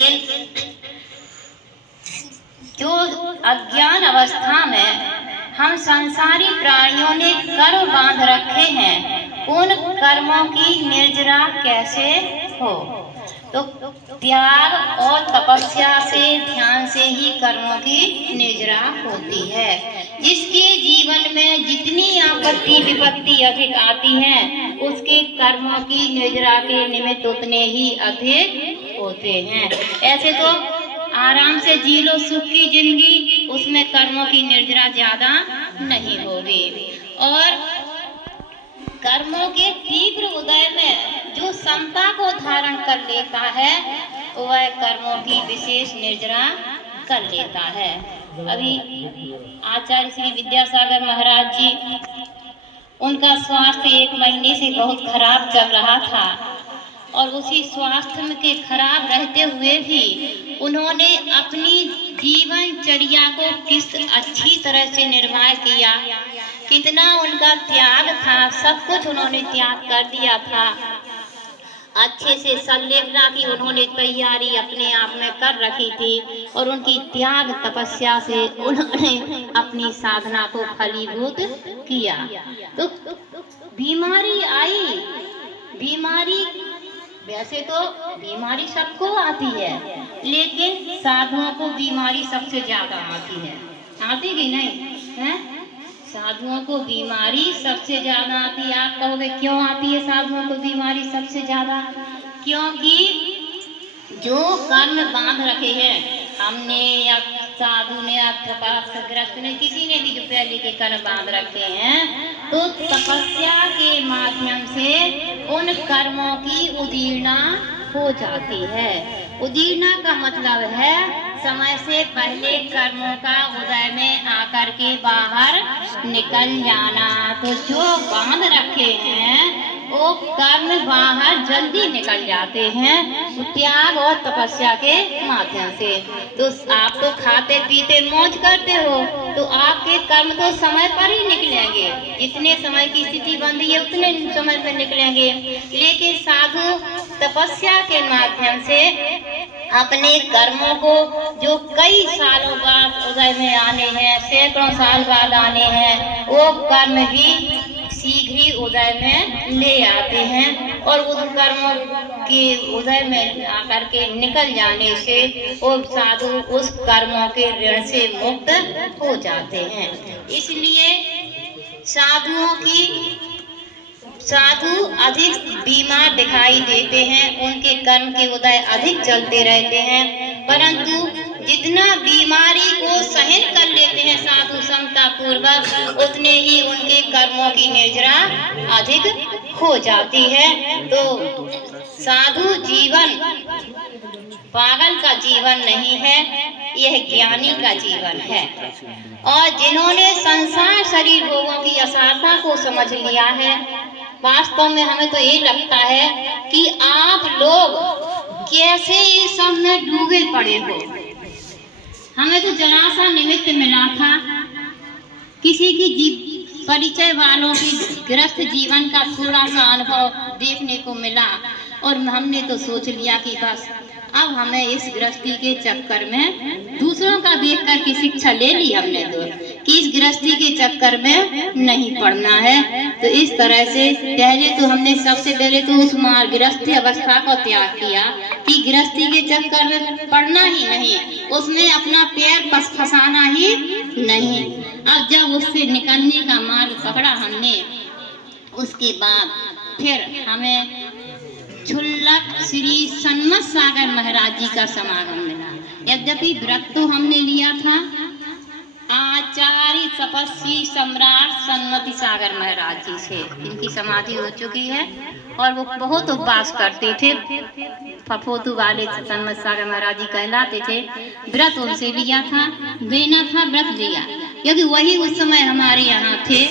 लेकिन जो अज्ञान अवस्था में हम संसारी प्राणियों ने कर्म बांध रखे हैं, उन कर्मों की निर्जरा कैसे हो? तो त्याग और तपस्या से, ध्यान से ही कर्मों की निर्जरा होती है। जिसके जीवन में जितनी आपत्ति विपत्ति अधिक आती है, उसके कर्मों की निर्जरा के निमित्त उतने ही अधिक होते हैं। ऐसे तो आराम से जी लो सुख की जिंदगी, उसमें कर्मों की निर्जरा ज्यादा नहीं होगी। और कर्मों के तीव्र उदय में जो समता को धारण कर लेता है, वह कर्मों की विशेष निर्जरा कर लेता है। अभी आचार्य श्री विद्यासागर महाराज जी, उनका स्वास्थ्य 1 महीने से बहुत खराब चल रहा था और उसी स्वास्थ्य के खराब रहते हुए भी उन्होंने अपनी जीवनचर्या को किस अच्छी तरह से निर्वाह किया, कितना उनका त्याग था, सब कुछ उन्होंने त्याग कर दिया था। अच्छे से संलेखना की उन्होंने तैयारी अपने आप में कर रखी थी और उनकी त्याग तपस्या से उन्होंने अपनी साधना को फलीभूत किया। तो बीमारी आई, बीमारी वैसे तो बीमारी सबको आती है, लेकिन साधुओं को बीमारी सबसे ज्यादा आती है। आती कि नहीं है? साधुओं को बीमारी सबसे ज्यादा आती है। आप कहोगे क्यों आती है साधुओं को बीमारी सबसे ज्यादा? क्योंकि जो कर्म बांध रखे हैं हमने या साधु ने या तपस्याग्रस्त ने, किसी ने भी जो पहले के कर्म बांध रखे हैं, तो तपस्या के माध्यम से उन कर्मों की उदीर्णा हो जाती है। उदीर्णा का मतलब है समय से पहले कर्मों का उदय में आकर के बाहर निकल जाना। तो जो बांध रखे हैं वो कर्म बाहर जल्दी निकल जाते हैं त्याग और तपस्या के माध्यम से। तो आप तो खाते पीते मौज करते हो, तो आपके कर्म तो समय पर ही निकलेंगे, जितने समय की स्थिति बंधी है उतने समय पर निकलेंगे। लेकिन साधु तपस्या के माध्यम से अपने कर्मों को जो कई सालों बाद उदय में आने हैं, सैकड़ों साल बाद आने हैं, वो कर्म भी शीघ्र ही उदय में ले आते हैं और उन कर्मों के उदय में आकर के निकल जाने से वो साधु उस कर्मों के ऋण से मुक्त हो जाते हैं। इसलिए साधु अधिक बीमार दिखाई देते हैं, उनके कर्म के उदय अधिक चलते रहते हैं, परंतु जितना बीमारी को सहन कर लेते हैं साधु समता पूर्वक, उतने ही उनके कर्मों की निर्जरा अधिक हो जाती है। तो साधु जीवन पागल का जीवन नहीं है, यह ज्ञानी का जीवन है। और जिन्होंने संसार शरीर भोगों की असारता को समझ लिया है, वास्तव में हमें तो ये लगता है कि आप लोग कैसे इस सब में डूबे पड़े हो। हमें तो जरा सा निमित्त मिला था, किसी की परिचय वालों की गृहस्थ जीवन का थोड़ा सा अनुभव देखने को मिला और हमने तो सोच लिया कि बस अब हमें इस गृहस्थी के चक्कर में दूसरों का देख कर के शिक्षा ले ली हमने तो कि इस गृहस्थी के चक्कर में नहीं पड़ना है। तो इस तरह से पहले तो हमने सबसे पहले तो उस गृहस्थी अवस्था को त्याग किया कि गृहस्थी के चक्कर में पड़ना ही नहीं, उसमें अपना पैर फंसाना ही नहीं। अब जब उससे निकलने का मार्ग पकड़ा हमने, उसके बाद फिर हमें क्षुल्लक श्री सन्मत सागर महाराज जी का समागम मिला। यद्यपि व्रत तो हमने लिया था आचार्य तपस्वी सम्राट सन्मति सागर महाराज जी से, इनकी समाधि हो चुकी है और वो बहुत उपवास करते थे, फफोतू वाले सन्मत सागर महाराज जी कहलाते थे। व्रत उनसे लिया था, देना था, व्रत लिया, क्योंकि वही उस समय हमारे यहाँ थे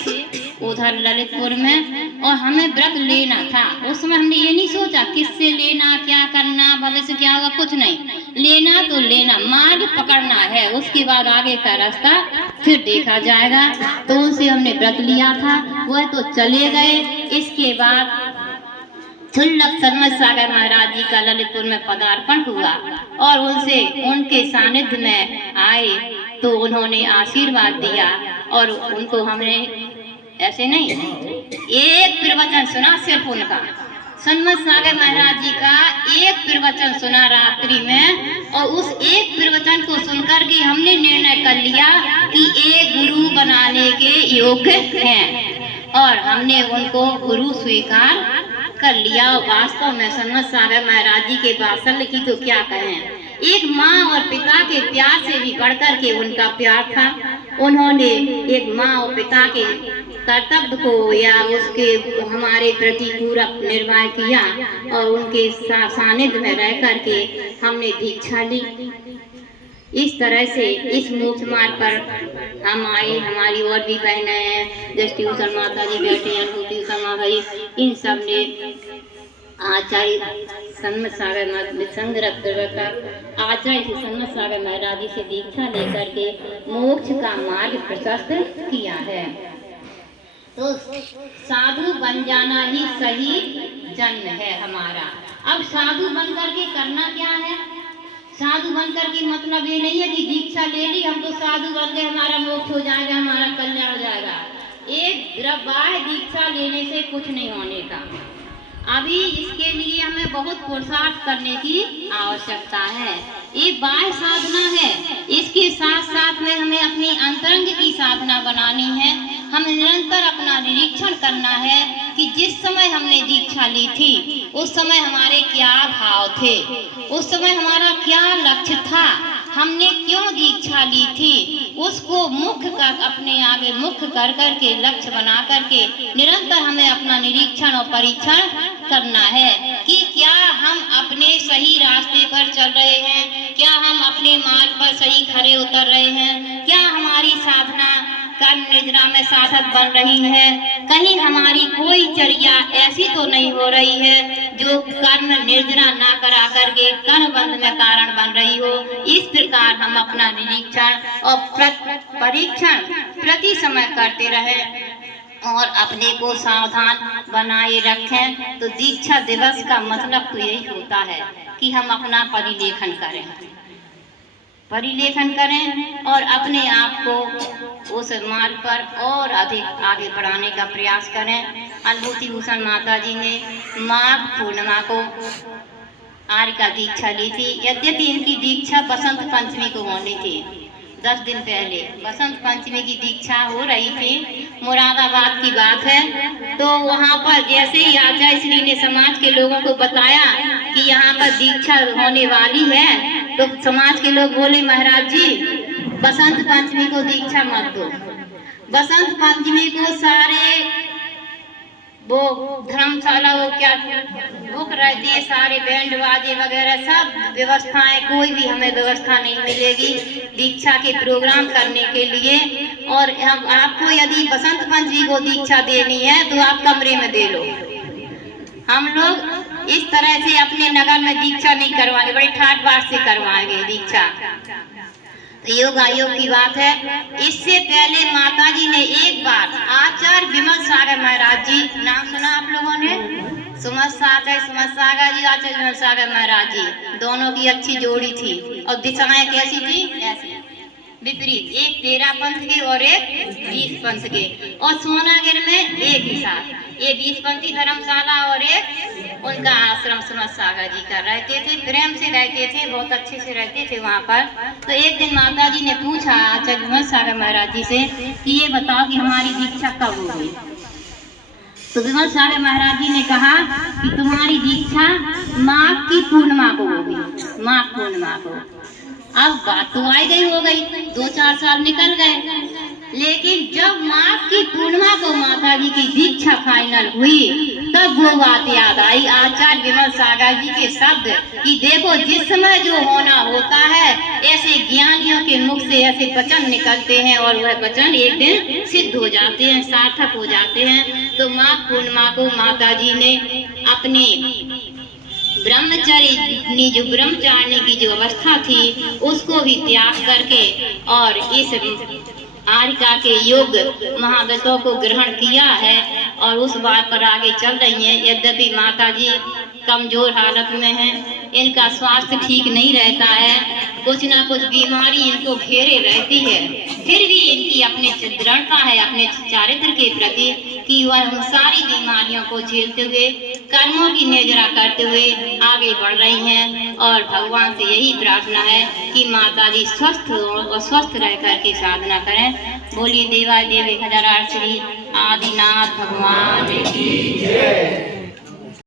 उधर ललितपुर में और हमें व्रत लेना था। उस समय हमने ये नहीं सोचा किससे लेना, क्या करना, भविष्य क्या होगा, कुछ नहीं, लेना तो लेना, मार्ग पकड़ना है, उसके बाद आगे का रास्ता फिर देखा जाएगा। तो उनसे हमने व्रत लिया था, वह तो चले गए। इसके बाद क्षुल्लक सन्मत सागर महाराज जी का ललितपुर में पदार्पण हुआ और उनसे उनके सानिध्य में आए तो उन्होंने आशीर्वाद दिया और उनको हमने ऐसे नहीं एक प्रवचन सुना, सिर्फ उनका सन्मत सागर महाराज जी का एक प्रवचन सुना रात्रि में, और उस एक प्रवचन को सुनकर के हमने निर्णय कर लिया कि एक गुरु बनाने के योग्य हैं और हमने उनको गुरु स्वीकार कर लिया। और वास्तव में सन्मत सागर महाराज जी के वात्सल्य की तो क्या कहें, एक माँ और पिता के प्यार से भी बढ़कर के उनका प्यार था। उन्होंने एक माँ और पिता के कर्तव्य को या उसके हमारे प्रति पूरा निर्वाह किया और उनके सानिध्य में रह करके हमने दीक्षा ली। इस तरह से इस मोक्ष मार्ग पर हम आए। हमारी और भी बहनें हैं, जैसे उषा माता जी बैठे हैं, अनुभूति उषा भाई, इन सब ने आचार्य सन्मत सागर संघ आचार्य सन्मत सागर महाराज जी से दीक्षा लेकर के मोक्ष का मार्ग प्रशस्त किया है। तो साधु बन जाना ही सही जन्म है हमारा। अब साधु बन करके करना क्या है? साधु बनकर के मतलब ये नहीं है कि दीक्षा ले ली हम तो साधु बन गए, हमारा मोक्ष हो जाएगा, हमारा कल्याण हो जाएगा। एक बाह्य दीक्षा लेने से कुछ नहीं होने का। अभी इसके लिए हमें बहुत पुरुषार्थ करने की आवश्यकता है। ये बाह्य साधना है, इसके साथ साथ में हमें अपनी अंतरंग की साधना बनानी है। हमें निरंतर अपना निरीक्षण करना है कि जिस समय हमने दीक्षा ली थी उस समय हमारे क्या भाव थे, उस समय हमारा क्या लक्ष्य था, हमने क्यों दीक्षा ली थी, उसको मुख्य कर अपने आगे मुख्य कर करके लक्ष्य बना करके निरंतर हमें अपना निरीक्षण और परीक्षण करना है कि क्या हम अपने सही रास्ते पर चल रहे हैं, क्या हम अपने मार्ग पर सही खरे उतर रहे हैं, क्या हमारी साधना कर्म निद्रा में साधक बन रही है, कहीं हमारी कोई चर्या ऐसी तो नहीं हो रही है जो कर्म निर्जरा ना करा करके कर्म बंध में कारण बन रही हो। इस प्रकार हम अपना निरीक्षण और परीक्षण प्रति समय करते रहे और अपने को सावधान बनाए रखें। तो दीक्षा दिवस का मतलब तो यही होता है कि हम अपना परिलेखन करें और अपने आप को उस मार्ग पर और अधिक आगे बढ़ाने का प्रयास करें। अनुभूति भूषण माता जी ने माघ पूर्णिमा को आर्य का दीक्षा ली थी। यद्यपि इनकी दीक्षा बसंत पंचमी को होनी थी, 10 दिन पहले बसंत पंचमी की दीक्षा हो रही थी। मुरादाबाद की बात है। तो वहाँ पर जैसे ही आचार्य श्री ने समाज के लोगों को बताया कि यहाँ पर दीक्षा होने वाली है, तो समाज के लोग बोले महाराज जी बसंत पंचमी को दीक्षा मत दो। बसंत पंचमी को सारे वो धर्मशाला वो क्या बुक रहती है, सारे बैंड बाजे वगैरह सब व्यवस्थाएं, कोई भी हमें व्यवस्था नहीं मिलेगी दीक्षा के प्रोग्राम करने के लिए। और आपको यदि बसंत पंचमी को दीक्षा देनी है तो आप कमरे में दे लो। हम लोग इस तरह से अपने नगर में दीक्षा नहीं करवाएंगे, बड़े ठाट बाट से करवाएंगे दीक्षा। योग आयोग की बात है। इससे पहले माता जी ने एक बार आचार्य विमल सागर महाराज जी, नाम सुना आप लोगों ने? सुमत सागर जी, आचार्य विमल सागर महाराज जी, दोनों की अच्छी जोड़ी थी। और दिशाएं कैसी थी? ऐसी विपरीत, एक 13 पंथ के और एक 20 पंथ के। और सोनागिर में एक ही साथ, ये 20 पंथी धर्मशाला और एक उनका आश्रम सुमत सागर जी का रहते थे, प्रेम से रहते थे, बहुत अच्छे से रहते थे वहाँ पर। तो एक दिन माता जी ने पूछा आचार्य विमल सागर महाराज जी से कि ये बताओ कि हमारी दीक्षा कब होगी? तो विमल सागर महाराज जी ने कहा कि तुम्हारी दीक्षा माघ की पूर्णिमा को होगी, माघ पूर्णिमा को। अब बात तो आई गई हो गई, 2-4 साल निकल गए, लेकिन जब माघ की पूर्णिमा को माता जी की दीक्षा फाइनल हुई तब वो बात याद आई आचार्य विमल सागर जी के शब्द कि देखो जिस समय जो होना होता है ऐसे ज्ञानियों के मुख से ऐसे वचन निकलते हैं और वह वचन एक दिन सिद्ध हो जाते हैं, सार्थक हो जाते हैं। तो माघ पूर्णिमा को माता जी ने अपने ब्रह्मचर्य जो ब्रह्मचारिणी की जो अवस्था थी उसको भी त्याग करके और इस आर्यिका के योग महाव्रतों को ग्रहण किया है। और उस बात पर आगे चल रही हैं। यद्यपि माता जी कमज़ोर हालत में हैं, इनका स्वास्थ्य ठीक नहीं रहता है, कुछ ना कुछ बीमारी इनको घेरे रहती है, फिर भी इनकी अपनी दृढ़ता है अपने चारित्र के प्रति कि वह उन सारी बीमारियों को झेलते हुए कर्मों की निर्जरा करते हुए आगे बढ़ रही हैं। और भगवान से यही प्रार्थना है कि माता जी स्वस्थ हो और स्वस्थ रह करके साधना करें। बोलिए देवा देवी खजरार श्री आदिनाथ भगवान की जय।